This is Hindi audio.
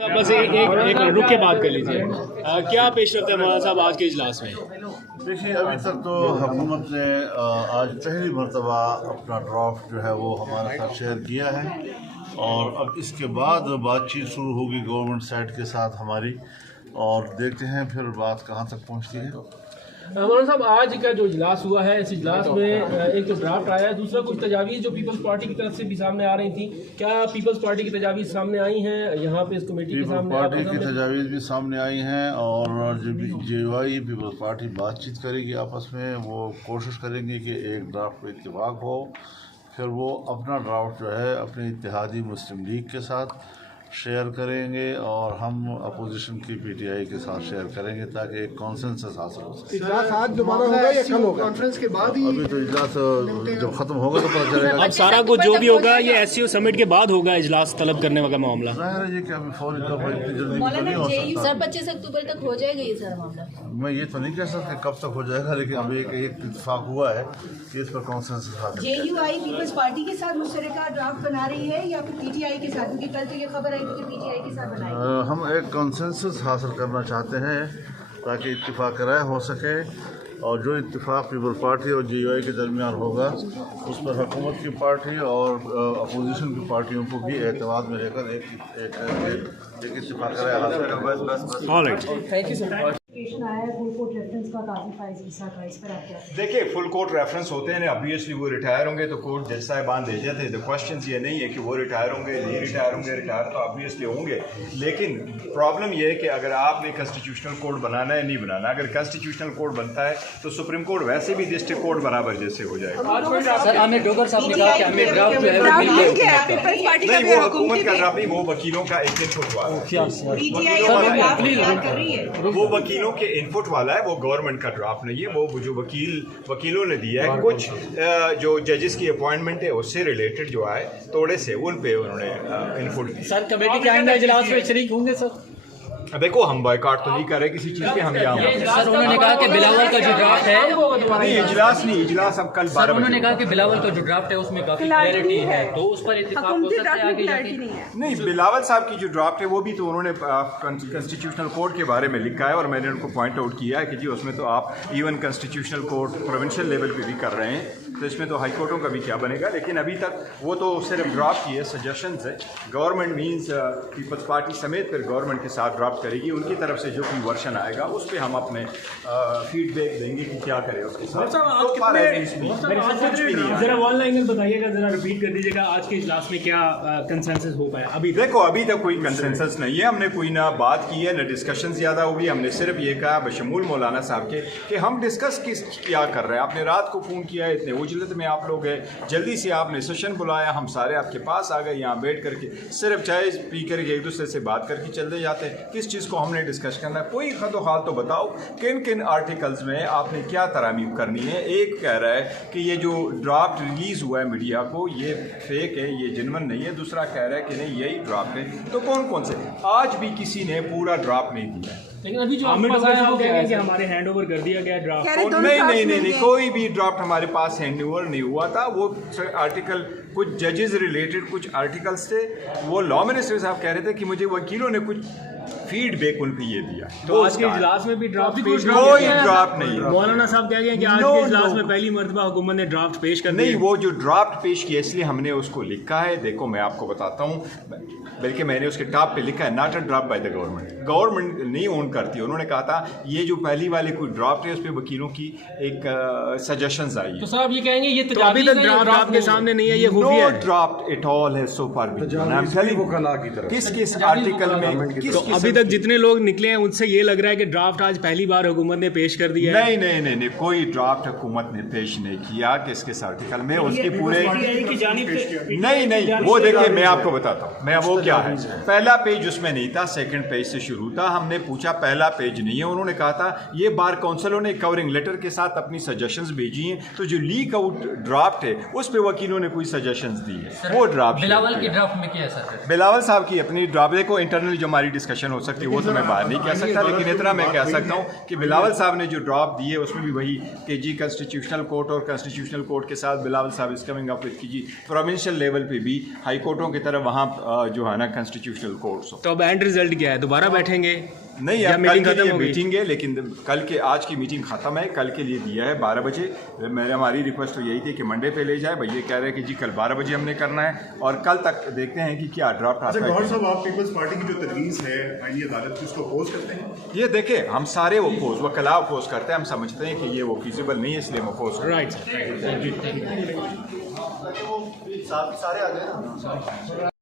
बस एक रुक के बात कर लीजिए। क्या पेश रफ्त है मौलाना साहब आज के इजलास में? देखिए, अभी तक तो हुकूमत ने आज पहली मरतबा अपना ड्राफ्ट जो है वो हमारे साथ शेयर किया है और अब इसके बाद बातचीत शुरू होगी गवर्नमेंट साइड के साथ हमारी, और देखते हैं फिर बात कहाँ तक पहुँचती है। मौलाना साहब, आज का जो इजलास हुआ है, इस इजलास में एक तो ड्राफ्ट आया है, दूसरा कुछ तजावीज़ जो पीपल्स पार्टी की तरफ से भी सामने आ रही थी। क्या पीपल्स पार्टी की तजावीज़ सामने आई हैं यहाँ पे इस कमेटी के सामने? पार्टी की तजावीज़ भी सामने आई हैं और JUI पीपल्स पार्टी बातचीत करेगी आपस में। वो कोशिश करेंगे कि एक ड्राफ्ट पर इत्तेफाक हो, फिर वो अपना ड्राफ्ट जो है अपने इत्तेहादी मुस्लिम लीग के साथ शेयर करेंगे और हम अपोजिशन की PTI के साथ शेयर करेंगे ताकि एक कॉन्सेंसस हासिल हो सके। इजलास आज दोबारा होगा या कल होगा? कॉन्फ्रेंस के बाद ही अभी तो इजलास जब खत्म होगा तो पता चलेगा। अब सारा कुछ जो भी होगा ये SCO समिट के बाद होगा, इजलास तलब करने वाला मामला। जाहिर है ये कि अभी फौरी तौर पर इतनी जल्दी तो नहीं हो सकता। सर 25 अक्टूबर तक हो जाएगा ये सारा मामला? मैं ये तो नहीं कह सकता कब तक हो जाएगा, लेकिन अभी एक इत्तेफाक हुआ है कि इस पर कॉन्सेंसस हासिल किया जाए। JUI पीपल्स पार्टी के साथ मुश्तरका ड्राफ्ट बना रही है या फिर PTI के साथ? क्योंकि कल तो ये खबर आई थी कि PTI के साथ बनाएगी। हम एक कॉन्सेंसस हासिल करना चाहते हैं ताकि इत्तेफाक राय हो सके, और जो इत्तेफाक पीपल पार्टी और JUI के दरमियान होगा उस पर हुकूमत की पार्टी और अपोजिशन की पार्टियों को भी एतमाद में लेकर एक इत्तेफाक राय हासिल करना। Alright, thank you sir. आया है फुल कोर्ट रेफरेंस का काफी फाइज ईसा का, इस पर आप क्या? देखिए, फुल कोर्ट रेफरेंस होते हैं, ऑब्वियसली वो रिटायर होंगे तो कोर्ट जज साहिबान दे जाते हैं। द क्वेश्चन ये नहीं है कि वो रिटायर होंगे नहीं रिटायर होंगे, रिटायर तो ऑब्वियसली होंगे, लेकिन प्रॉब्लम ये है कि अगर आपने कॉन्स्टिट्यूशनल कोड बनाना है नहीं बनाना। अगर कॉन्स्टिट्यूशनल कोड बनता है तो सुप्रीम कोर्ट वैसे भी डिस्ट्रिक्ट कोर्ट बराबर जैसे हो जाएगा। सर आमिर डोगर साहब ने कहा कि हमें ड्राफ्ट जो है वो नहीं, वो हुकूमत का ड्राफ्ट नहीं, वो वकीलों का एक इनपुट वाला वो वकीलों के इनपुट वाला है, वो गवर्नमेंट का ड्राफ्ट नहीं है। वो जो वकीलों ने दिया है, कुछ जो जजेस की अपॉइंटमेंट है उससे रिलेटेड जो आए थोड़े से उन पे उन्होंने इनपुट दिया। सर कमेटी के आइंदा इजलास में शरीक होंगे सर? देखो, हम बॉयकॉट तो नहीं कर रहे किसी चीज़ के, हम यहाँ सर उन्होंने कहा कि बिलावल का जो ड्राफ्ट है नहीं, इजलास अब कल 12 उन्होंने कहा कि बिलावल का जो ड्राफ्ट है उसमें काफी क्लैरिटी है, तो उस पर इत्तेफाक हो सकता है आगे जाके। नहीं, बिलावल साहब की जो ड्राफ्ट है वो भी तो उन्होंने कॉन्स्टिट्यूशनल कोर्ट के बारे में लिखा है और मैंने उनको पॉइंट आउट किया है कि जी उसमें तो आप even constitutional court provincial level पे भी कर रहे हैं, तो इसमें तो हाई कोर्टों का भी क्या बनेगा। लेकिन अभी तक वो तो सिर्फ ड्राफ्ट की है, सजेशंस है। गवर्नमेंट मीन्स पीपल्स पार्टी समेत फिर गवर्नमेंट के साथ ड्राफ्ट करेगी, उनकी तरफ से जो भी वर्शन आएगा उस पर हम अपने फीडबैक देंगे कि क्या करें उसके साथ। जरा वन लाइनर बताइएगा, जरा रिपीट कर दीजिएगा आज के इजलास में क्या कंसेंसस हो पाया अभी? देखो, अभी तक कोई कंसेंसस नहीं है, हमने कोई ना बात की है ना डिस्कशन ज़्यादा होगी। हमने सिर्फ ये कहा बशमूल मौलाना साहब के कि हम डिस्कस क्या कर रहे हैं। आपने रात को फ़ोन किया है, इतने उजलत में आप लोग हैं, जल्दी से आपने सेशन बुलाया, हम सारे आपके पास आ गए, यहाँ बैठ करके सिर्फ चाय पी करके एक दूसरे से बात करके चलते जाते हैं। किस चीज़ को हमने डिस्कस करना है? कोई खतो हाल तो बताओ, किन किन आर्टिकल्स में आपने क्या तरामीम करनी है। एक कह रहा है कि ये जो ड्राफ्ट रिलीज़ हुआ है मीडिया को ये फेक है, ये जेन्युइन नहीं है। दूसरा कह रहा है कि नहीं यही ड्राफ्ट है। तो कौन कौन से? आज भी किसी ने पूरा ड्राफ्ट नहीं दिया है। लेकिन अभी जो आमिर डोगर साहब कह रहे हैं कि हमारे हैंड ओवर कर दिया गया ड्राफ्ट। नहीं, कोई भी ड्राफ्ट हमारे पास हैंड ओवर नहीं हुआ था। वो आर्टिकल कुछ जजेस रिलेटेड कुछ आर्टिकल्स थे, वो लॉ मिनिस्टर साहब कह रहे थे कि मुझे वकीलों ने कुछ फीडबैक उन पे ये दिया। तो आज के इजलास में भी ड्राफ्ट पेश कोई ड्राफ्ट नहीं। मौलाना साहब कह गए कि आज के इजलास में पहली मर्तबा हुकूमत ने ड्राफ्ट पेश कर नहीं, वो जो ड्राफ्ट पेश किया इसलिए हमने उसको लिखा है। देखो, मैं आपको बताता हूँ, बल्कि मैंने उसके टॉप पे लिखा है not a draft by the government. Government नहीं ओन करती। उन्होंने कहा था ये जो पहली वाली कोई ड्राफ्ट है उस पर वकीलों की एक सजेशंस आई है। तो साहब ये कहेंगे ये तो अभी तक ड्राफ्ट आपके सामने नहीं है, ये नो खूबी है। ड्राफ्ट एट ऑल है सो फार। किस आर्टिकल में तो अभी तक जितने लोग निकले हैं उनसे ये लग रहा है कि ड्राफ्ट आज पहली बार हुकूमत ने पेश कर दिया है। नहीं, कोई ड्राफ्ट हुकूमत ने पेश नहीं किया। किस आर्टिकल में उसके पूरे नहीं, वो देखिए मैं आपको बताता हूँ मैं वो क्या है। पहला पेज उसमें नहीं था, सेकंड पेज से शुरू था। हमने पूछा पहला पेज नहीं है, उन्होंने कहा था ये बार काउंसिलों ने कवरिंग लेटर के साथ अपनी सजेशंस भेजी हैं, तो जो लीक आउट ड्राफ्ट है उस पे वकीलों ने कोई सजेशन सजेशंस दी है वो ड्राफ्ट बिलावल की ड्राफ्ट में क्या है सर? बिलावल साहब की अपनी ड्राफ्ट को इंटरनल जो हमारी डिस्कशन हो सकती है वो तो मैं बाहर नहीं कह सकता, लेकिन इतना मैं कह सकता हूँ कि बिलावल साहब ने जो ड्राफ्ट दी है उसमें भी वही कि जी कॉन्स्टिट्यूशनल कोर्ट और कॉन्स्टिट्यूशनल कोर्ट के साथ बिलावल साहब इस कमिंग अप विद की जी प्रोविंशियल लेवल पे भी हाई कोर्टों की तरफ वहाँ जो है ना कॉन्स्टिट्यूशनल कोर्ट्स हो। तो अब एंड रिजल्ट क्या है, दोबारा बैठेंगे नहीं, या अब मीटिंग कल के खत्म लिए हो गई? मीटिंग है, लेकिन कल के आज की मीटिंग खत्म है, कल के लिए दिया है 12 बजे। मेरे हमारी रिक्वेस्ट तो यही थी कि मंडे पे ले जाए, भाई ये कह रहे हैं कि जी कल 12 बजे हमने करना है और कल तक देखते हैं कि क्या ड्राफ्ट आता गौहर है। साहब, आप पीपल्स पार्टी की जो तजवीज़ है आईनी अदालत की उसको अपोज करते हैं? ये देखें, हम सारे वो अपोज वकला अपोज करते हैं, हम समझते हैं कि ये वो फीजिबल नहीं है, इसलिए हम अपोज करते हैं। Right sir, thank you. सारे आ गए ना।